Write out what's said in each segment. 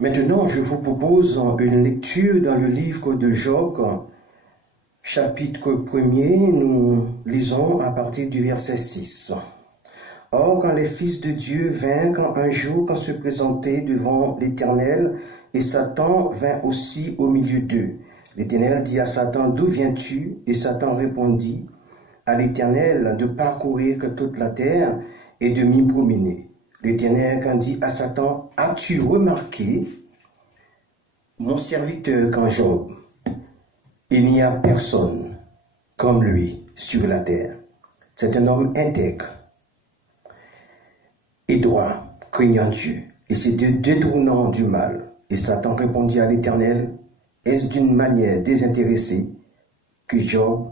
Maintenant, je vous propose une lecture dans le livre de Job, chapitre 1er, nous lisons à partir du verset 6. Or, quand les fils de Dieu vinrent un jour se présenter devant l'Éternel, et Satan vint aussi au milieu d'eux. L'Éternel dit à Satan, « D'où viens-tu » Et Satan répondit à l'Éternel de parcourir toute la terre et de m'y promener. L'Éternel dit à Satan, « As-tu remarqué mon serviteur quand Job? Il n'y a personne comme lui sur la terre. C'est un homme intègre et droit, craignant Dieu, et se détournant du mal. » Et Satan répondit à l'Éternel, « Est-ce d'une manière désintéressée que Job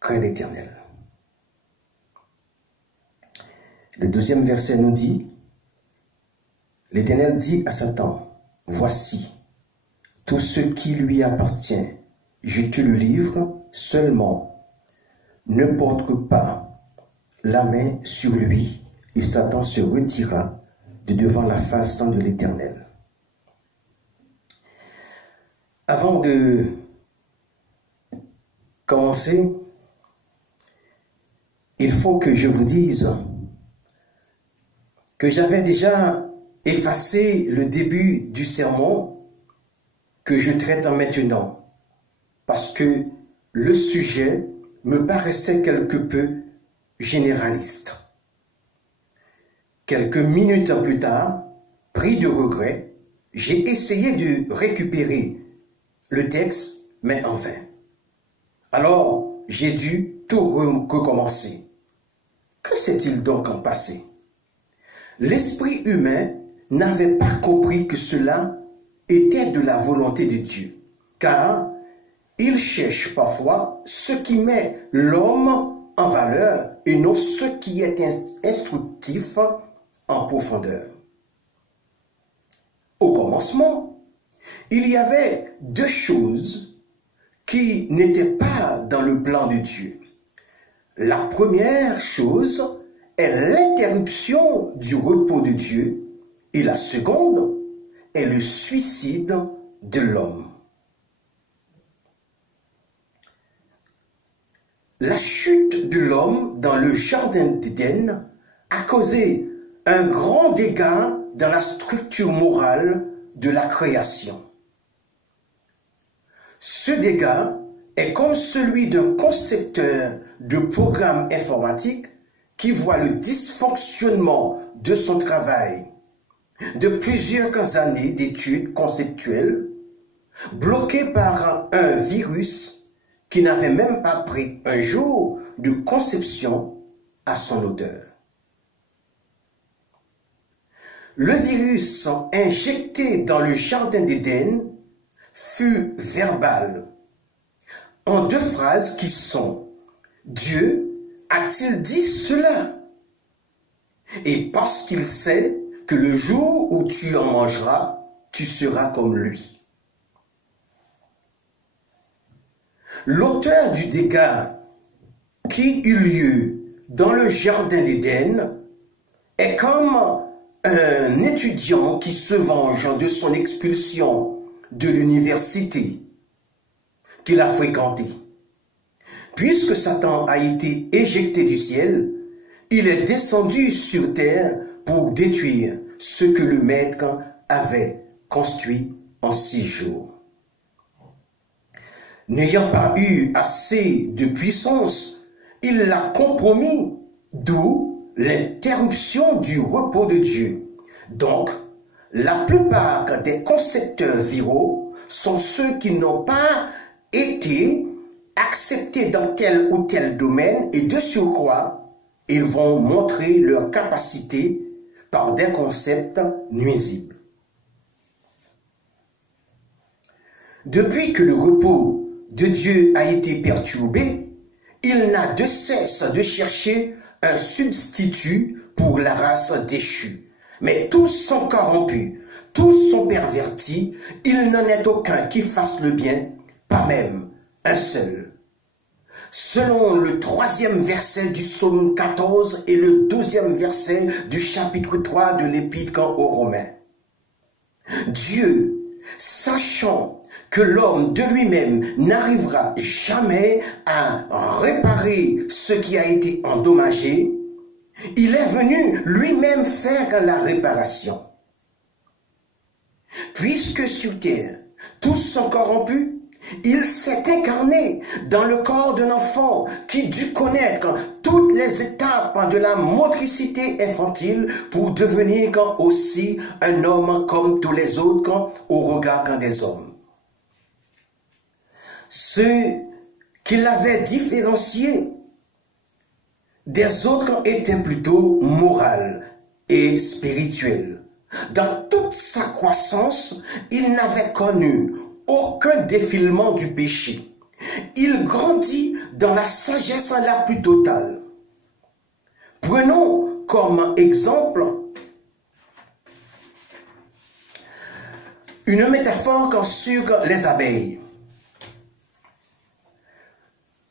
craint l'Éternel ?» Le 12e verset nous dit, l'Éternel dit à Satan, « Voici, tout ce qui lui appartient, je te le livre, seulement ne porte pas la main sur lui. » Et Satan se retira de devant la face de l'Éternel. Avant de commencer, il faut que je vous dise que j'avais déjà effacé le début du sermon que je traite maintenant, parce que le sujet me paraissait quelque peu généraliste. Quelques minutes plus tard, pris de regret, j'ai essayé de récupérer le texte, mais en vain. Alors, j'ai dû tout recommencer. Que s'est-il donc en passé? L'esprit humain n'avait pas compris que cela était de la volonté de Dieu, car il cherche parfois ce qui met l'homme en valeur et non ce qui est instructif en profondeur. Au commencement, il y avait deux choses qui n'étaient pas dans le plan de Dieu. La première chose est l'interruption du repos de Dieu et la seconde est le suicide de l'homme. La chute de l'homme dans le jardin d'Éden a causé un grand dégât dans la structure morale de la création. Ce dégât est comme celui d'un concepteur de programme informatique qui voit le dysfonctionnement de son travail de plusieurs années d'études conceptuelles bloqué par un virus qui n'avait même pas pris un jour de conception à son auteur. Le virus injecté dans le jardin d'Éden fut verbal, en deux phrases qui sont « Dieu a-t-il dit cela ?» Et parce qu'il sait que le jour où tu en mangeras, tu seras comme lui. L'auteur du dégât qui eut lieu dans le jardin d'Éden est comme un étudiant qui se venge de son expulsion de l'université qu'il a fréquentée. Puisque Satan a été éjecté du ciel, il est descendu sur terre pour détruire ce que le Maître avait construit en 6 jours. N'ayant pas eu assez de puissance, il l'a compromis, d'où l'interruption du repos de Dieu. Donc, la plupart des concepteurs viraux sont ceux qui n'ont pas été acceptés dans tel ou tel domaine et de surcroît, ils vont montrer leur capacité par des concepts nuisibles. Depuis que le repos de Dieu a été perturbé, il n'a de cesse de chercher un substitut pour la race déchue. Mais tous sont corrompus, tous sont pervertis, il n'en est aucun qui fasse le bien, pas même un seul. Selon le 3e verset du psaume 14 et le 12e verset du chapitre 3 de l'épître aux Romains. Dieu, sachant que l'homme de lui-même n'arrivera jamais à réparer ce qui a été endommagé, il est venu lui-même faire la réparation. Puisque sur terre, tous sont corrompus, il s'est incarné dans le corps d'un enfant qui dut connaître toutes les étapes de la motricité infantile pour devenir aussi un homme comme tous les autres au regard des hommes. Ce qui l'avait différencié des autres était plutôt moral et spirituel. Dans toute sa croissance, il n'avait connu aucun défilement du péché. Il grandit dans la sagesse la plus totale. Prenons comme exemple une métaphore sur les abeilles.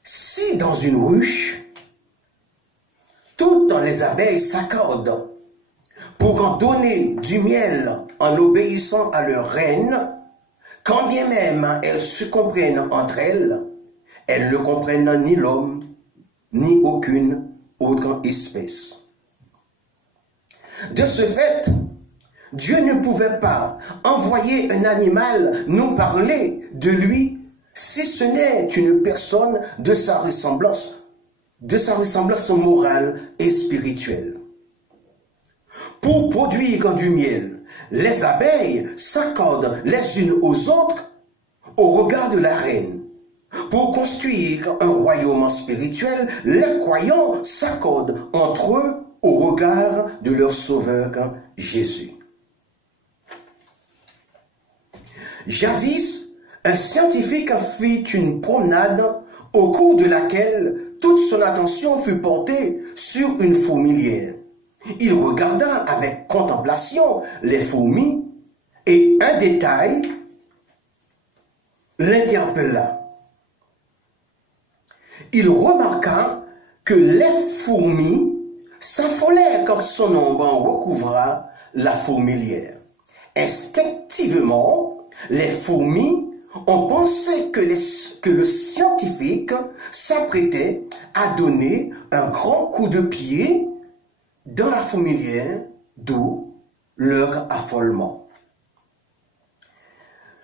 Si dans une ruche, toutes les abeilles s'accordent pour en donner du miel en obéissant à leur reine, quand bien même elles se comprennent entre elles, elles ne comprennent ni l'homme, ni aucune autre espèce. De ce fait, Dieu ne pouvait pas envoyer un animal nous parler de lui si ce n'est une personne de sa ressemblance morale et spirituelle. Pour produire du miel, les abeilles s'accordent les unes aux autres au regard de la reine. Pour construire un royaume spirituel, les croyants s'accordent entre eux au regard de leur sauveur Jésus. Jadis, un scientifique fit une promenade au cours de laquelle toute son attention fut portée sur une fourmilière. Il regarda avec contemplation les fourmis et un détail l'interpella. Il remarqua que les fourmis s'affolaient quand son ombre recouvra la fourmilière. Instinctivement, les fourmis ont pensé que le scientifique s'apprêtait à donner un grand coup de pied dans la fourmilière, d'où leur affolement.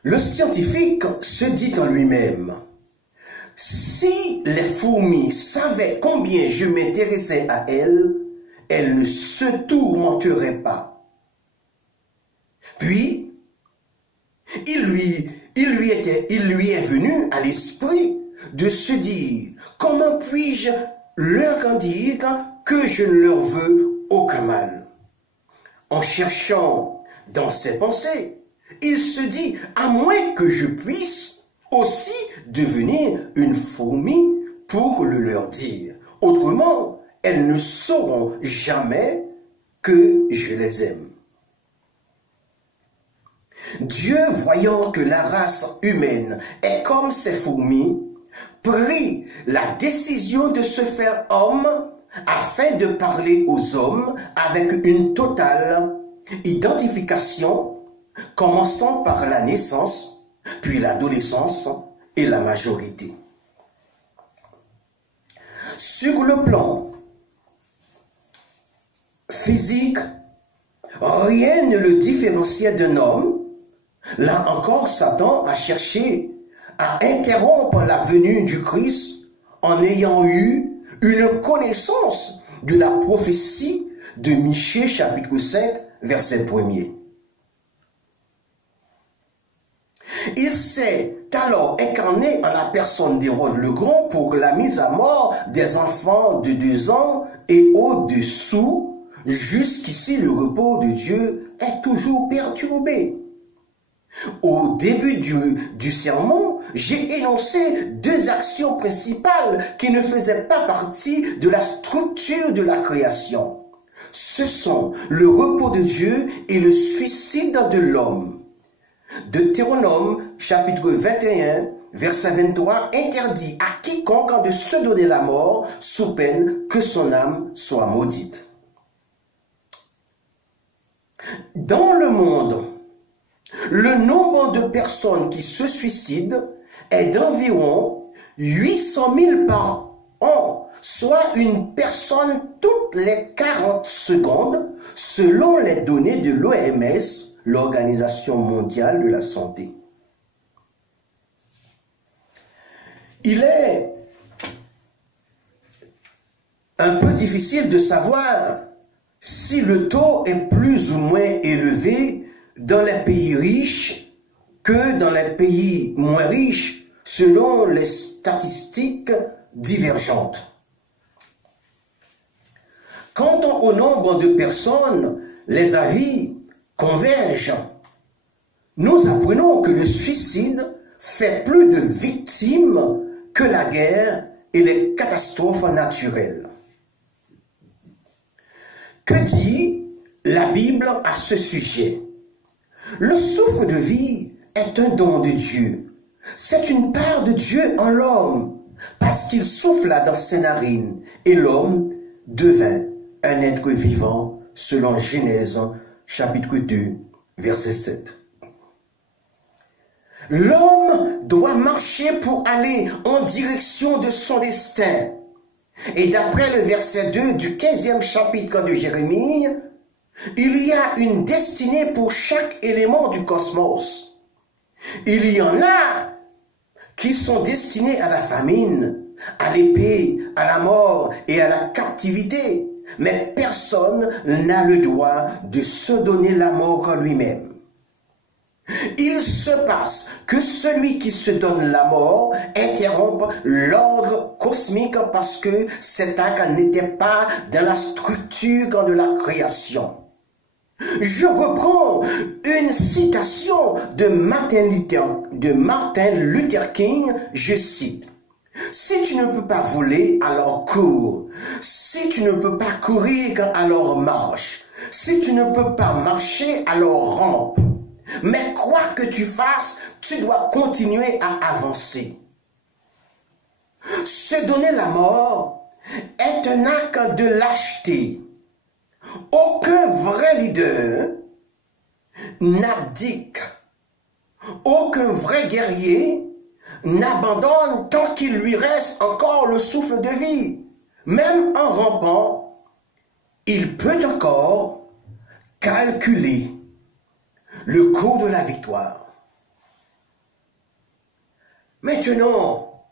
Le scientifique se dit en lui-même, « Si les fourmis savaient combien je m'intéressais à elles, elles ne se tourmenteraient pas. » Puis, il lui est venu à l'esprit de se dire, « Comment puis-je leur dire que je ne leur veux aucun mal ?» En cherchant dans ses pensées, il se dit, à moins que je puisse aussi devenir une fourmi pour le leur dire. Autrement, elles ne sauront jamais que je les aime. Dieu, voyant que la race humaine est comme ces fourmis, prit la décision de se faire homme afin de parler aux hommes avec une totale identification, commençant par la naissance, puis l'adolescence et la majorité. Sur le plan physique, rien ne le différenciait d'un homme. Là encore, Satan a cherché à interrompre la venue du Christ en ayant eu une connaissance de la prophétie de Michée chapitre 5, verset 1er. Il s'est alors incarné en la personne d'Hérode le Grand pour la mise à mort des enfants de 2 ans et au-dessous. Jusqu'ici, le repos de Dieu est toujours perturbé. Au début du sermon, j'ai énoncé 2 actions principales qui ne faisaient pas partie de la structure de la création. Ce sont le repos de Dieu et le suicide de l'homme. Deutéronome, chapitre 21, verset 23, interdit à quiconque de se donner la mort sous peine que son âme soit maudite. Dans le monde, le nombre de personnes qui se suicident est d'environ 800 000 par an, soit une personne toutes les 40 secondes, selon les données de l'OMS, l'Organisation mondiale de la santé. Il est un peu difficile de savoir si le taux est plus ou moins élevé dans les pays riches que dans les pays moins riches, selon les statistiques divergentes. Quant au nombre de personnes, les avis convergent. Nous apprenons que le suicide fait plus de victimes que la guerre et les catastrophes naturelles. Que dit la Bible à ce sujet? Le souffle de vie est un don de Dieu. C'est une part de Dieu en l'homme, parce qu'il souffla dans ses narines, et l'homme devint un être vivant, selon Genèse, chapitre 2, verset 7. L'homme doit marcher pour aller en direction de son destin. Et d'après le verset 2 du 15e chapitre de Jérémie, il y a une destinée pour chaque élément du cosmos. Il y en a qui sont destinés à la famine, à l'épée, à la mort et à la captivité. Mais personne n'a le droit de se donner la mort lui-même. Il se passe que celui qui se donne la mort interrompt l'ordre cosmique parce que cet acte n'était pas dans la structure de la création. Je reprends une citation de Martin Luther King, je cite. « Si tu ne peux pas voler, alors cours. Si tu ne peux pas courir, alors marche. Si tu ne peux pas marcher, alors rampe. Mais quoi que tu fasses, tu dois continuer à avancer. » Se donner la mort est un acte de lâcheté. Aucun vrai leader n'abdique. Aucun vrai guerrier n'abandonne tant qu'il lui reste encore le souffle de vie. Même en rampant, il peut encore calculer le cours de la victoire. Maintenant,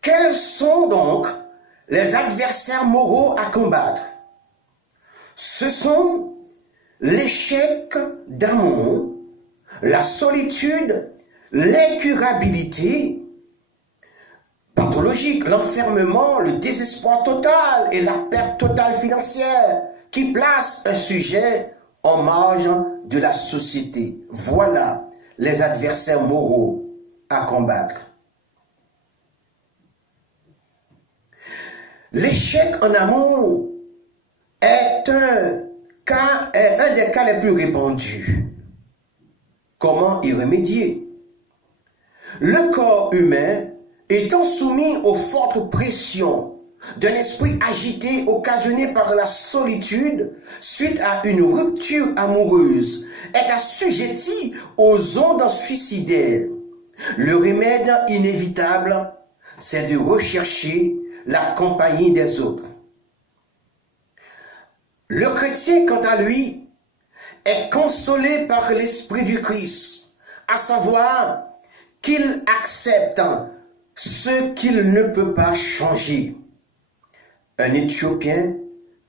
quels sont donc les adversaires moraux à combattre? Ce sont l'échec d'amour, la solitude, l'incurabilité pathologique, l'enfermement, le désespoir total et la perte totale financière qui place un sujet en marge de la société. Voilà les adversaires moraux à combattre. L'échec en amour est un des cas les plus répandus. Comment y remédier? Le corps humain étant soumis aux fortes pressions d'un esprit agité occasionné par la solitude suite à une rupture amoureuse, est assujetti aux ondes suicidaires. Le remède inévitable, c'est de rechercher la compagnie des autres. Le chrétien, quant à lui, est consolé par l'Esprit du Christ, à savoir qu'il accepte ce qu'il ne peut pas changer. Un Éthiopien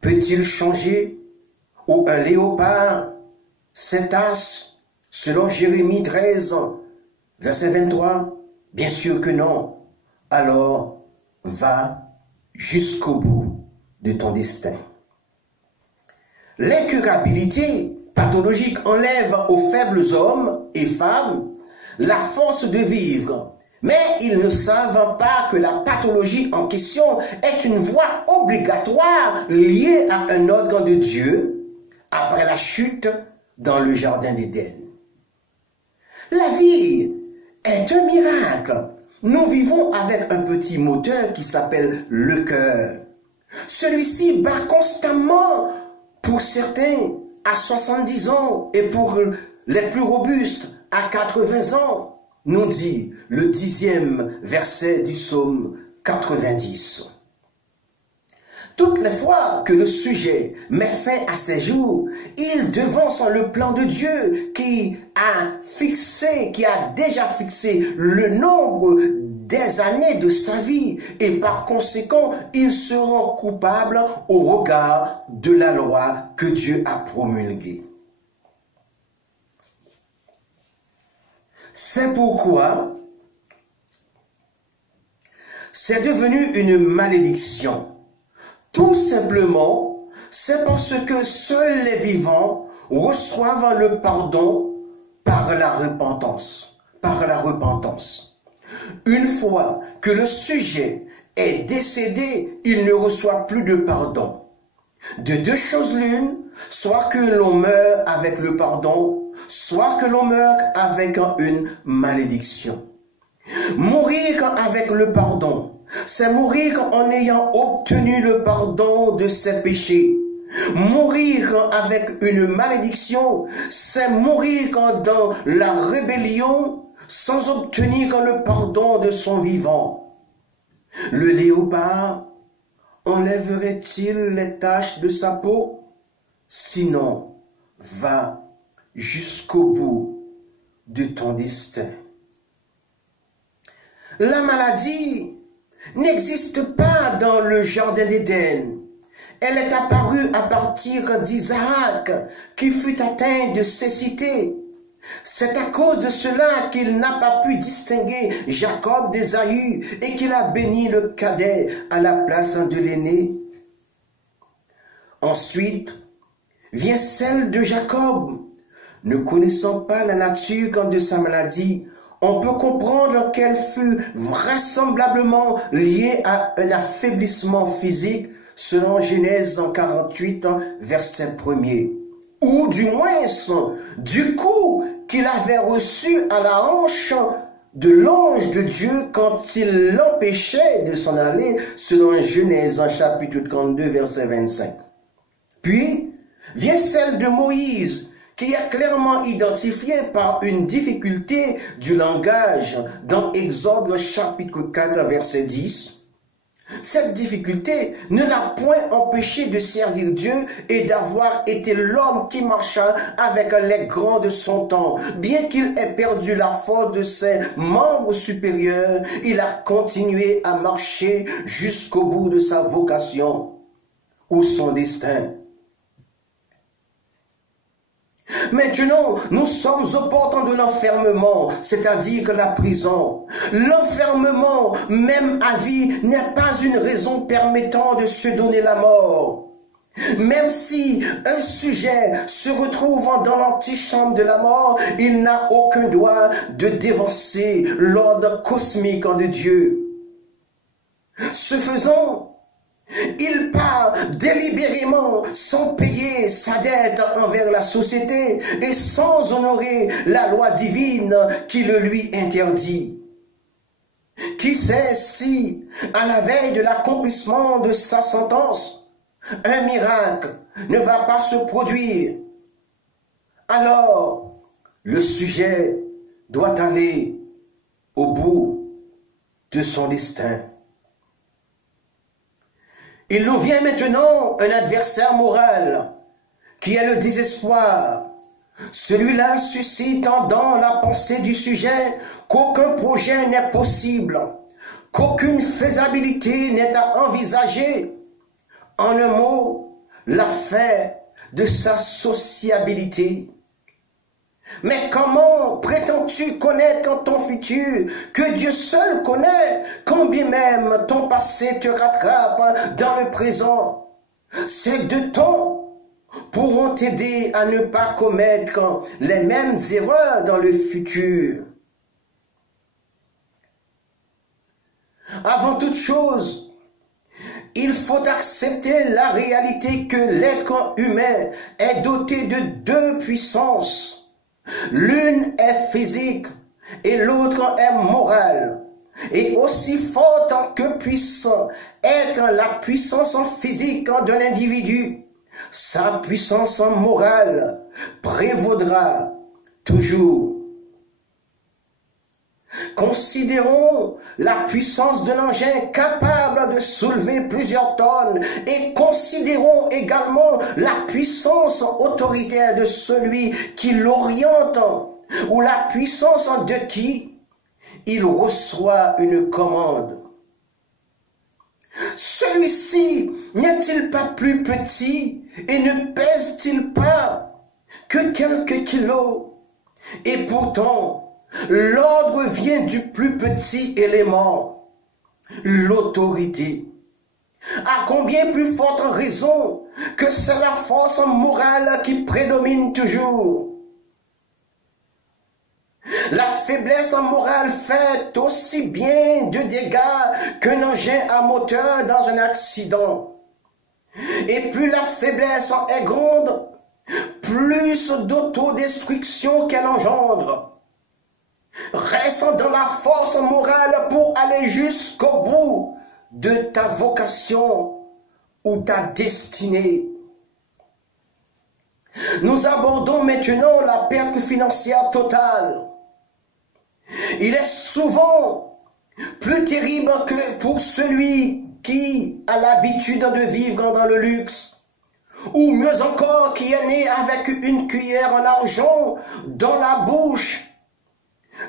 peut-il changer? Ou un léopard s'entasse selon Jérémie 13, verset 23? Bien sûr que non. Alors, va jusqu'au bout de ton destin. L'incurabilité pathologique enlève aux faibles hommes et femmes la force de vivre. Mais ils ne savent pas que la pathologie en question est une voie obligatoire liée à un ordre de Dieu après la chute dans le jardin d'Éden. La vie est un miracle. Nous vivons avec un petit moteur qui s'appelle le cœur. Celui-ci bat constamment pour certains à 70 ans et pour les plus robustes à 80 ans, nous dit le 10e verset du psaume 90. Toutes les fois que le sujet met fin à ses jours, il devance le plan de Dieu qui a déjà fixé le nombre des années de sa vie et par conséquent, il se rend coupable au regard de la loi que Dieu a promulguée. C'est pourquoi c'est devenu une malédiction. Tout simplement, c'est parce que seuls les vivants reçoivent le pardon par la repentance. Une fois que le sujet est décédé, il ne reçoit plus de pardon. De deux choses l'une, soit que l'on meurt avec le pardon, soit que l'on meurt avec une malédiction. Mourir avec le pardon, c'est mourir en ayant obtenu le pardon de ses péchés. Mourir avec une malédiction, c'est mourir dans la rébellion sans obtenir le pardon de son vivant. Le léopard enlèverait-il les taches de sa peau? Sinon, va jusqu'au bout de ton destin. La maladie n'existe pas dans le jardin d'Éden. Elle est apparue à partir d'Isaac, qui fut atteint de cécité. C'est à cause de cela qu'il n'a pas pu distinguer Jacob d'Ésaü et qu'il a béni le cadet à la place de l'aîné. Ensuite, vient celle de Jacob. Ne connaissant pas la nature de sa maladie, on peut comprendre qu'elle fut vraisemblablement liée à un affaiblissement physique selon Genèse 48, verset 1er. Ou du moins du coup qu'il avait reçu à la hanche de l'ange de Dieu quand il l'empêchait de s'en aller, selon Genèse chapitre 32, verset 25. Puis vient celle de Moïse, qui est clairement identifiée par une difficulté du langage dans Exode chapitre 4, verset 10. Cette difficulté ne l'a point empêché de servir Dieu et d'avoir été l'homme qui marcha avec les grands de son temps. Bien qu'il ait perdu la force de ses membres supérieurs, il a continué à marcher jusqu'au bout de sa vocation ou son destin. Maintenant, nous sommes au portant de l'enfermement, c'est-à-dire la prison. L'enfermement, même à vie, n'est pas une raison permettant de se donner la mort. Même si un sujet se retrouve dans l'antichambre de la mort, il n'a aucun droit de dévancer l'ordre cosmique de Dieu. Ce faisant, il part délibérément sans payer sa dette envers la société et sans honorer la loi divine qui le lui interdit. Qui sait si, à la veille de l'accomplissement de sa sentence, un miracle ne va pas se produire? Alors, le sujet doit aller au bout de son destin. Il nous vient maintenant un adversaire moral, qui est le désespoir. Celui-là suscite dans la pensée du sujet qu'aucun projet n'est possible, qu'aucune faisabilité n'est à envisager. En un mot, la fin de sa sociabilité. Mais comment prétends-tu connaître ton futur que Dieu seul connaît, quand bien même ton passé te rattrape dans le présent? Ces deux temps pourront t'aider à ne pas commettre les mêmes erreurs dans le futur. Avant toute chose, il faut accepter la réalité que l'être humain est doté de deux puissances. L'une est physique et l'autre est morale. Et aussi forte que puisse être la puissance physique d'un individu, sa puissance morale prévaudra toujours. Considérons la puissance d'un engin capable de soulever plusieurs tonnes et considérons également la puissance autoritaire de celui qui l'oriente ou la puissance de qui il reçoit une commande. Celui-ci n'est-il pas plus petit et ne pèse-t-il pas que quelques kilos? Et pourtant, l'ordre vient du plus petit élément, l'autorité. À combien plus forte raison que c'est la force morale qui prédomine toujours. La faiblesse morale fait aussi bien de dégâts qu'un engin à moteur dans un accident. Et plus la faiblesse est grande, plus d'autodestruction qu'elle engendre. Reste dans la force morale pour aller jusqu'au bout de ta vocation ou ta destinée. Nous abordons maintenant la perte financière totale. Il est souvent plus terrible que pour celui qui a l'habitude de vivre dans le luxe, ou mieux encore qui est né avec une cuillère en argent dans la bouche,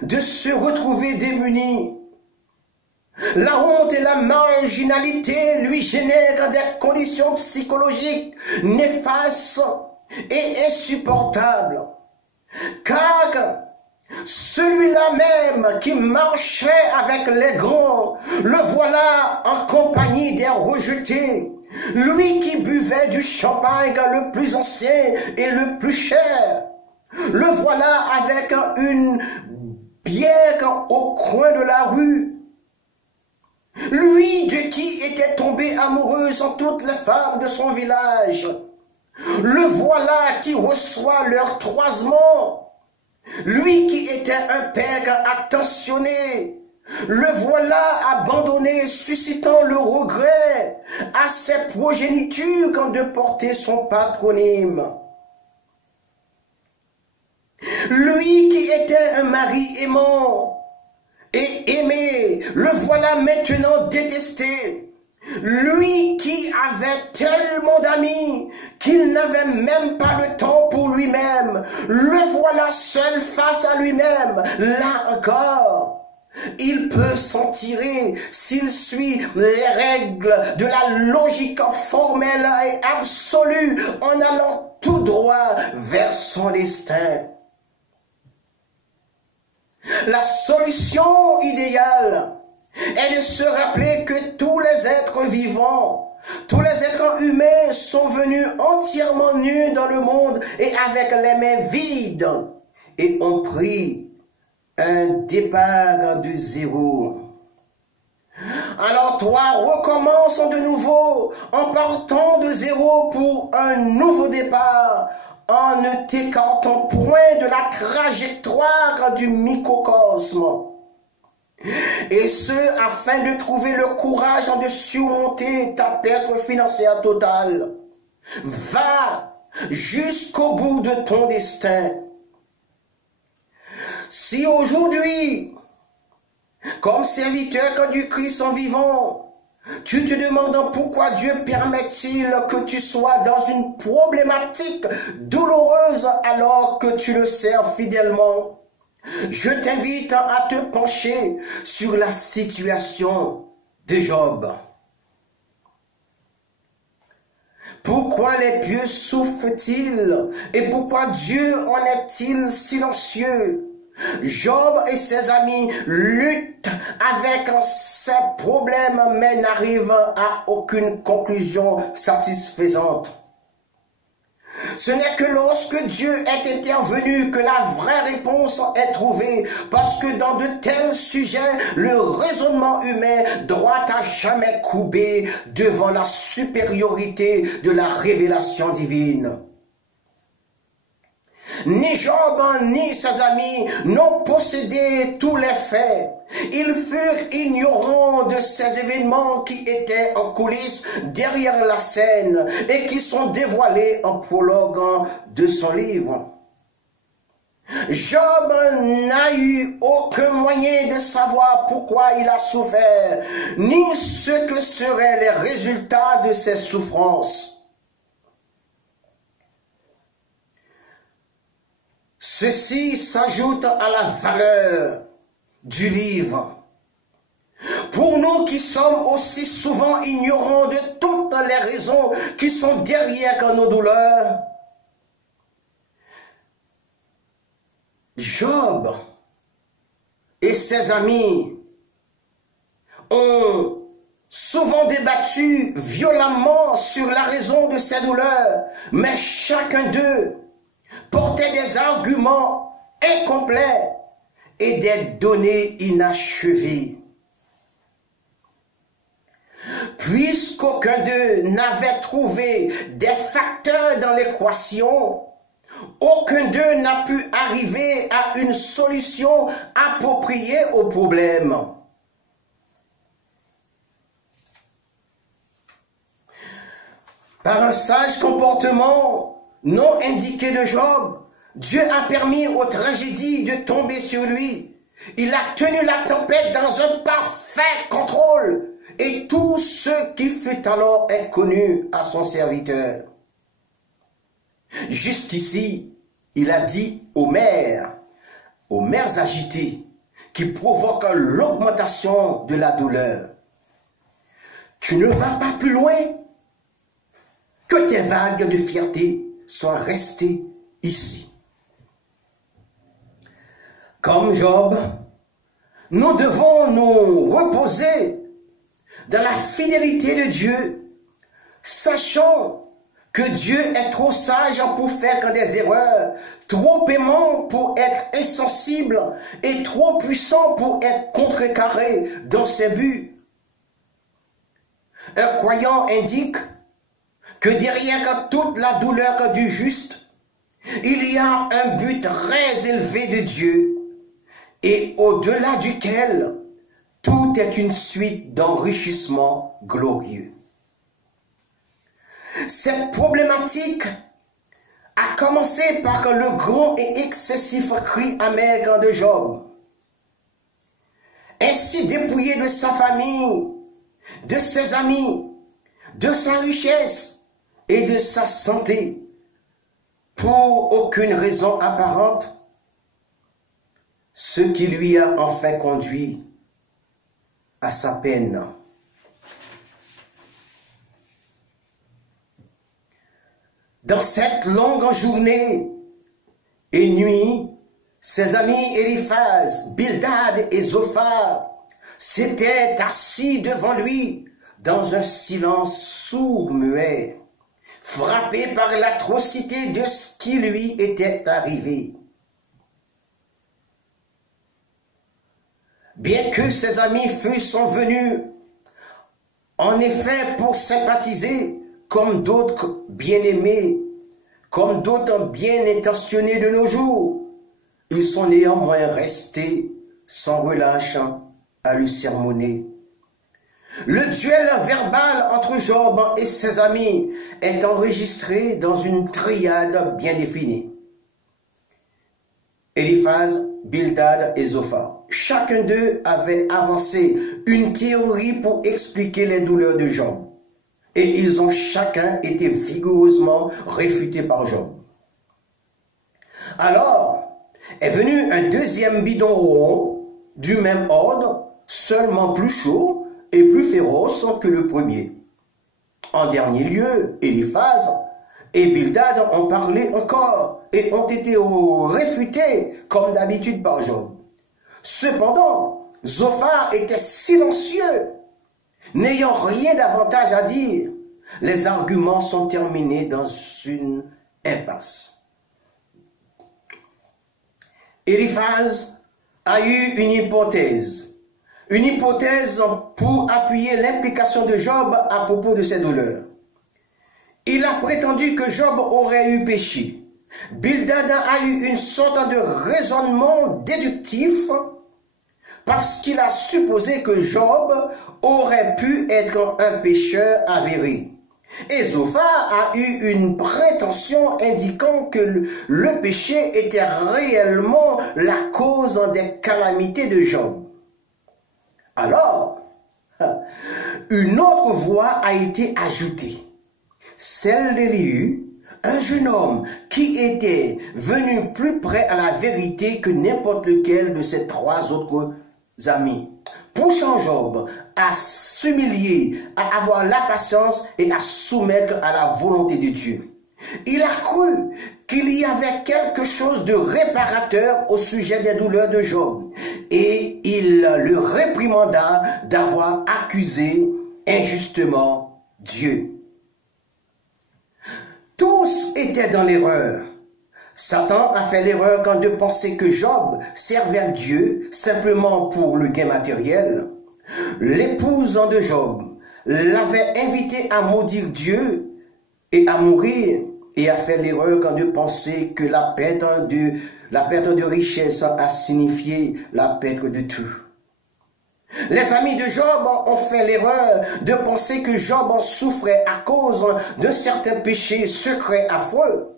de se retrouver démuni. La honte et la marginalité lui génèrent des conditions psychologiques néfastes et insupportables. Car celui-là même qui marchait avec les grands, le voilà en compagnie des rejetés. Lui qui buvait du champagne le plus ancien et le plus cher, le voilà avec une bière au coin de la rue. Lui de qui était tombé amoureuse en toutes les femmes de son village, le voilà qui reçoit leur toisement. Lui qui était un père attentionné, le voilà abandonné, suscitant le regret à ses progénitures de porter son patronyme. Lui qui était un mari aimant et aimé, le voilà maintenant détesté. Lui qui avait tellement d'amis qu'il n'avait même pas le temps pour lui-même, le voilà seul face à lui-même. Là encore, il peut s'en tirer s'il suit les règles de la logique formelle et absolue en allant tout droit vers son destin. La solution idéale est de se rappeler que tous les êtres vivants, tous les êtres humains sont venus entièrement nus dans le monde et avec les mains vides et ont pris un départ de zéro. Alors toi, recommence de nouveau en partant de zéro pour un nouveau départ, en ne t'écartant point de la trajectoire du microcosme. Et ce, afin de trouver le courage de surmonter ta perte financière totale. Va jusqu'au bout de ton destin. Si aujourd'hui, comme serviteur du Christ en vivant, tu te demandes pourquoi Dieu permet-il que tu sois dans une problématique douloureuse alors que tu le sers fidèlement, je t'invite à te pencher sur la situation de Job. Pourquoi les pieux souffrent-ils et pourquoi Dieu en est-il silencieux? Job et ses amis luttent avec ses problèmes mais n'arrivent à aucune conclusion satisfaisante. Ce n'est que lorsque Dieu est intervenu que la vraie réponse est trouvée, parce que dans de tels sujets, le raisonnement humain doit à jamais couper devant la supériorité de la révélation divine. Ni Job ni ses amis n'ont possédé tous les faits. Ils furent ignorants de ces événements qui étaient en coulisses derrière la scène et qui sont dévoilés en prologue de son livre. Job n'a eu aucun moyen de savoir pourquoi il a souffert, ni ce que seraient les résultats de ses souffrances. Ceci s'ajoute à la valeur du livre. Pour nous qui sommes aussi souvent ignorants de toutes les raisons qui sont derrière nos douleurs, Job et ses amis ont souvent débattu violemment sur la raison de ces douleurs, mais chacun d'eux portait des arguments incomplets et des données inachevées. Puisqu'aucun d'eux n'avait trouvé des facteurs dans l'équation, aucun d'eux n'a pu arriver à une solution appropriée au problème. Par un sage comportement non indiqué de Job, Dieu a permis aux tragédies de tomber sur lui. Il a tenu la tempête dans un parfait contrôle, et tout ce qui fut alors inconnu à son serviteur. Jusqu'ici, il a dit aux mers agitées, qui provoquent l'augmentation de la douleur: tu ne vas pas plus loin, que tes vagues de fierté soient restées ici. Comme Job, nous devons nous reposer dans la fidélité de Dieu, sachant que Dieu est trop sage pour faire des erreurs, trop aimant pour être insensible et trop puissant pour être contrecarré dans ses buts. Un croyant indique que derrière toute la douleur du juste, il y a un but très élevé de Dieu et au-delà duquel tout est une suite d'enrichissement glorieux. Cette problématique a commencé par le grand et excessif cri amer de Job. Ainsi dépouillé de sa famille, de ses amis, de sa richesse et de sa santé, pour aucune raison apparente, ce qui lui a enfin conduit à sa peine. Dans cette longue journée et nuit, ses amis Éliphaz, Bildad et Zophar s'étaient assis devant lui dans un silence sourd-muet, frappés par l'atrocité de ce qui lui était arrivé. Bien que ses amis fussent venus, en effet, pour sympathiser, comme d'autres bien-aimés, comme d'autres bien intentionnés de nos jours, ils sont néanmoins restés sans relâche à le sermonner. Le duel verbal entre Job et ses amis est enregistré dans une triade bien définie. Éliphaz, Bildad et Zophar. Chacun d'eux avait avancé une théorie pour expliquer les douleurs de Job. Et ils ont chacun été vigoureusement réfutés par Job. Alors est venu un deuxième bidon rond du même ordre, seulement plus chaud et plus féroce que le premier. En dernier lieu, Éliphaz et Bildad ont parlé encore et ont été réfutés comme d'habitude par Job. Cependant, Zophar était silencieux, n'ayant rien davantage à dire. Les arguments sont terminés dans une impasse. Éliphaz a eu une hypothèse pour appuyer l'implication de Job à propos de ses douleurs. Il a prétendu que Job aurait eu péché. Bildad a eu une sorte de raisonnement déductif parce qu'il a supposé que Job aurait pu être un pécheur avéré. Ésophar a eu une prétention indiquant que le péché était réellement la cause des calamités de Job. Alors, une autre voix a été ajoutée, celle d'Élihu, un jeune homme qui était venu plus près à la vérité que n'importe lequel de ses trois autres amis, poussant Job à s'humilier, à avoir la patience et à soumettre à la volonté de Dieu. Il a cru qu'il y avait quelque chose de réparateur au sujet des douleurs de Job et il le réprimanda d'avoir accusé injustement Dieu. Tous étaient dans l'erreur. Satan a fait l'erreur quand de penser que Job servait Dieu simplement pour le gain matériel. L'épouse de Job l'avait invité à maudire Dieu et à mourir, et a fait l'erreur quand de penser que la perte de richesse a signifié la perte de tout. Les amis de Job ont fait l'erreur de penser que Job souffrait à cause de certains péchés secrets affreux.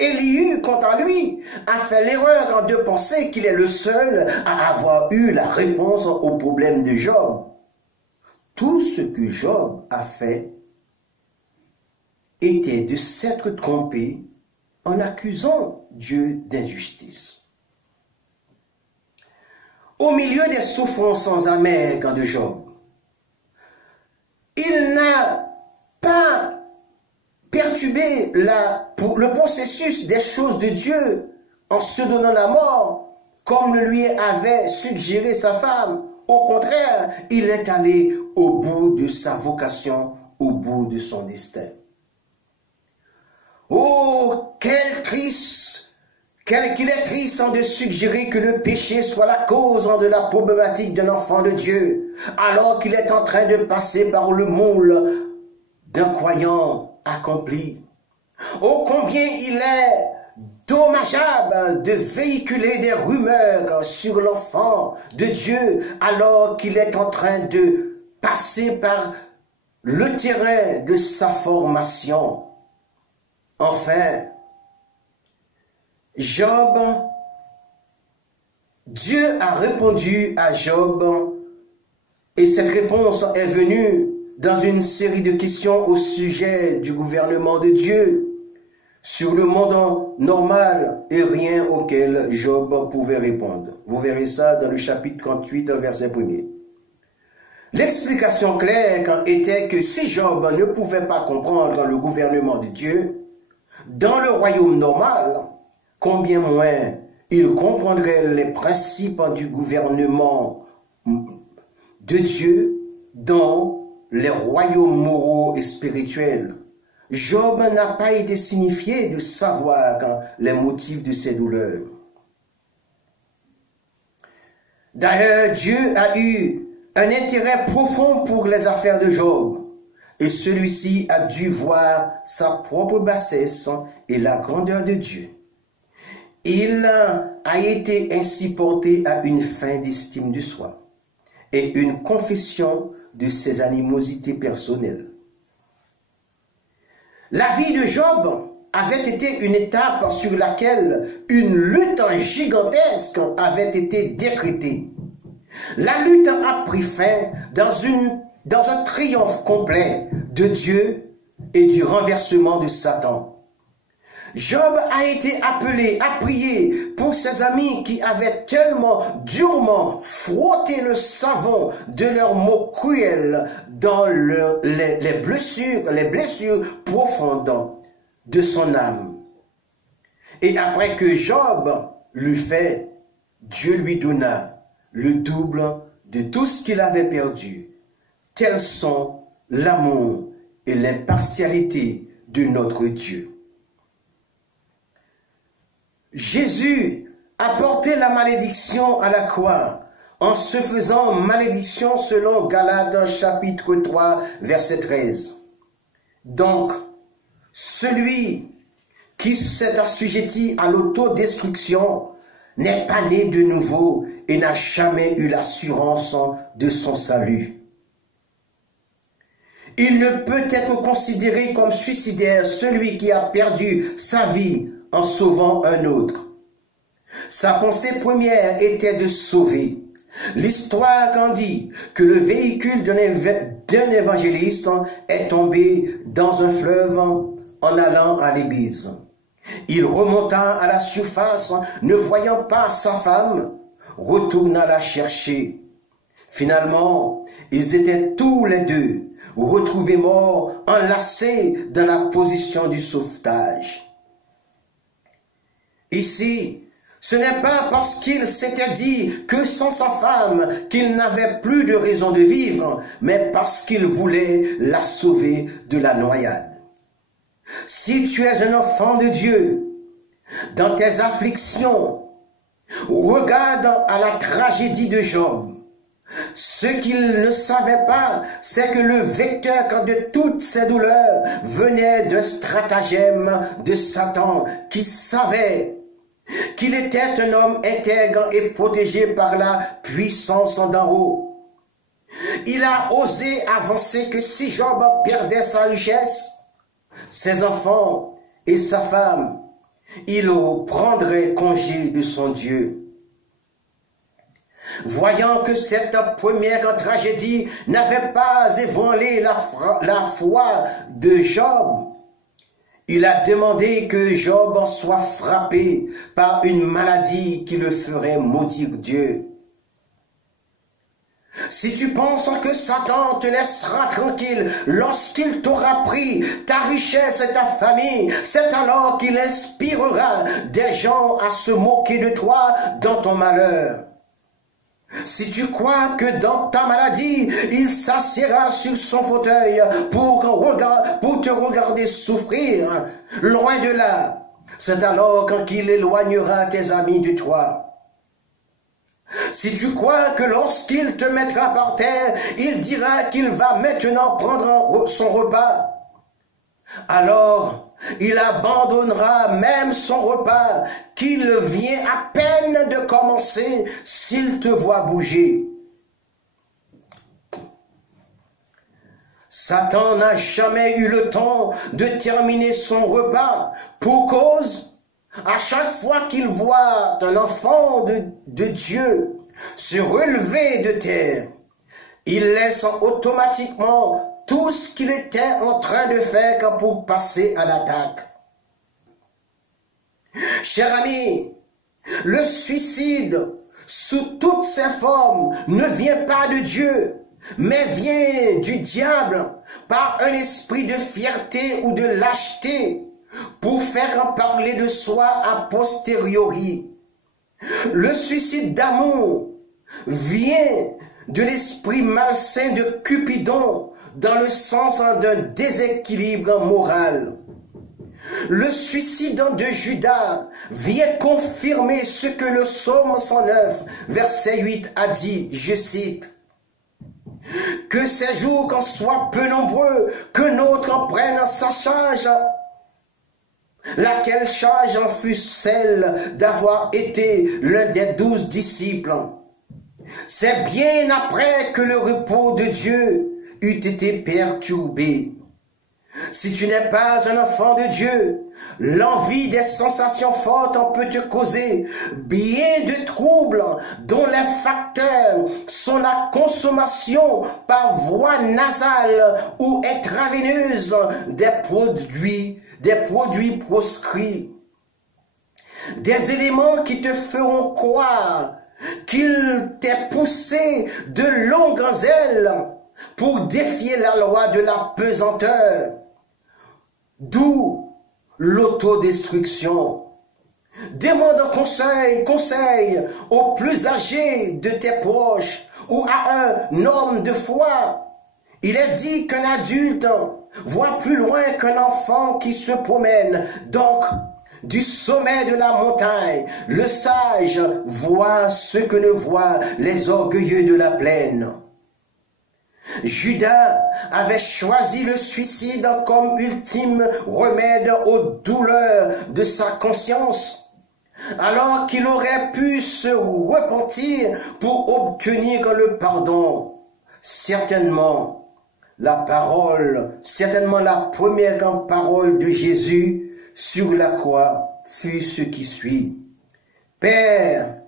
Élihu, quant à lui, a fait l'erreur de penser qu'il est le seul à avoir eu la réponse au problème de Job. Tout ce que Job a fait était de s'être trompé en accusant Dieu d'injustice. Au milieu des souffrances amères de Job, il n'a pas perturbé le processus des choses de Dieu en se donnant la mort, comme le lui avait suggéré sa femme. Au contraire, il est allé au bout de sa vocation, au bout de son destin. Oh, qu'il est triste de suggérer que le péché soit la cause de la problématique d'un enfant de Dieu, alors qu'il est en train de passer par le moule d'un croyant accompli. Oh, combien il est dommageable de véhiculer des rumeurs sur l'enfant de Dieu, alors qu'il est en train de passer par le terrain de sa formation. Enfin, Dieu a répondu à Job, et cette réponse est venue dans une série de questions au sujet du gouvernement de Dieu sur le monde normal et rien auquel Job pouvait répondre. Vous verrez ça dans le chapitre 38, verset 1er. L'explication claire était que si Job ne pouvait pas comprendre le gouvernement de Dieu, dans le royaume normal, combien moins il comprendrait les principes du gouvernement de Dieu dans les royaumes moraux et spirituels. Job n'a pas été signifié de savoir les motifs de ses douleurs. D'ailleurs, Dieu a eu un intérêt profond pour les affaires de Job. Et celui-ci a dû voir sa propre bassesse et la grandeur de Dieu. Il a été ainsi porté à une fin d'estime de soi et une confession de ses animosités personnelles. La vie de Job avait été une étape sur laquelle une lutte gigantesque avait été décrétée. La lutte a pris fin dans un triomphe complet de Dieu et du renversement de Satan. Job a été appelé à prier pour ses amis qui avaient tellement durement frotté le savon de leurs mots cruels dans les blessures profondes de son âme. Et après que Job l'eut fait, Dieu lui donna le double de tout ce qu'il avait perdu. Tels sont l'amour et l'impartialité de notre Dieu. Jésus a porté la malédiction à la croix en se faisant malédiction selon Galates chapitre 3 verset 13. Donc, celui qui s'est assujetti à l'autodestruction n'est pas né de nouveau et n'a jamais eu l'assurance de son salut. Il ne peut être considéré comme suicidaire celui qui a perdu sa vie en sauvant un autre. Sa pensée première était de sauver. L'histoire en dit que le véhicule d'un évangéliste est tombé dans un fleuve en allant à l'église. Il remonta à la surface, ne voyant pas sa femme, retourna la chercher. Finalement, ils étaient tous les deux retrouvés morts, enlacés dans la position du sauvetage. Ici, ce n'est pas parce qu'il s'était dit que sans sa femme, qu'il n'avait plus de raison de vivre, mais parce qu'il voulait la sauver de la noyade. Si tu es un enfant de Dieu, dans tes afflictions, regarde à la tragédie de Job. Ce qu'il ne savait pas, c'est que le vecteur de toutes ces douleurs venait d'un stratagème de Satan qui savait qu'il était un homme intègre et protégé par la puissance d'en haut. Il a osé avancer que si Job perdait sa richesse, ses enfants et sa femme, il prendrait congé de son Dieu. Voyant que cette première tragédie n'avait pas ébranlé la foi de Job, il a demandé que Job soit frappé par une maladie qui le ferait maudire Dieu. Si tu penses que Satan te laissera tranquille lorsqu'il t'aura pris ta richesse et ta famille, c'est alors qu'il inspirera des gens à se moquer de toi dans ton malheur. Si tu crois que dans ta maladie, il s'assiera sur son fauteuil pour te regarder souffrir, loin de là, c'est alors qu'il éloignera tes amis de toi. Si tu crois que lorsqu'il te mettra par terre, il dira qu'il va maintenant prendre son repas, alors il abandonnera même son repas, qu'il vient à peine de commencer s'il te voit bouger. Satan n'a jamais eu le temps de terminer son repas, pour cause, à chaque fois qu'il voit un enfant de Dieu se relever de terre, il laisse automatiquement tout ce qu'il était en train de faire pour passer à l'attaque. Cher ami, le suicide, sous toutes ses formes, ne vient pas de Dieu, mais vient du diable par un esprit de fierté ou de lâcheté pour faire parler de soi a posteriori. Le suicide d'amour vient de l'esprit malsain de Cupidon dans le sens d'un déséquilibre moral. Le suicide de Judas vient confirmer ce que le psaume 109, verset 8 a dit, je cite, « Que ces jours soient peu nombreux, que notre prenne sa charge, laquelle charge en fut celle d'avoir été l'un des 12 disciples. C'est bien après que le repos de Dieu eût été perturbé. » Si tu n'es pas un enfant de Dieu, l'envie des sensations fortes en peut te causer bien de troubles dont les facteurs sont la consommation par voie nasale ou intraveineuse des produits proscrits. Des éléments qui te feront croire qu'il t'est poussé de longues ailes pour défier la loi de la pesanteur. D'où l'autodestruction. Demande conseil aux plus âgés de tes proches ou à un homme de foi. Il est dit qu'un adulte voit plus loin qu'un enfant qui se promène. Donc, du sommet de la montagne, le sage voit ce que ne voient les orgueilleux de la plaine. Judas avait choisi le suicide comme ultime remède aux douleurs de sa conscience, alors qu'il aurait pu se repentir pour obtenir le pardon. Certainement, la parole, certainement la première parole de Jésus sur la croix fut ce qui suit. Père,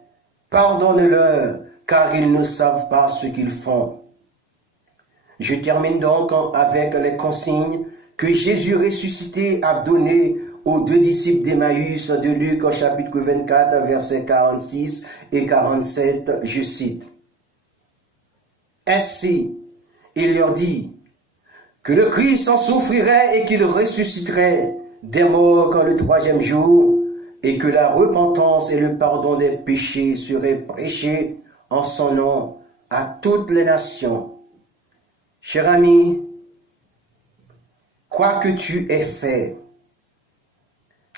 pardonne-leur, car ils ne savent pas ce qu'ils font. Je termine donc avec les consignes que Jésus ressuscité a données aux deux disciples d'Emmaüs de Luc au chapitre 24, versets 46 et 47, je cite. Ainsi, il leur dit que le Christ en souffrirait et qu'il ressusciterait des morts le troisième jour, et que la repentance et le pardon des péchés seraient prêchés en son nom à toutes les nations. Cher ami, quoi que tu aies fait,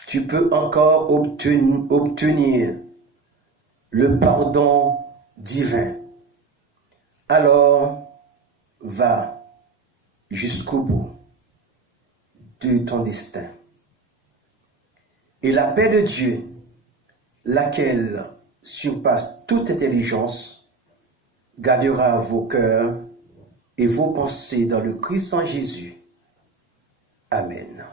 tu peux encore obtenir le pardon divin. Alors, va jusqu'au bout de ton destin. Et la paix de Dieu, laquelle surpasse toute intelligence, gardera vos cœurs et vos pensées dans le Christ en Jésus. Amen.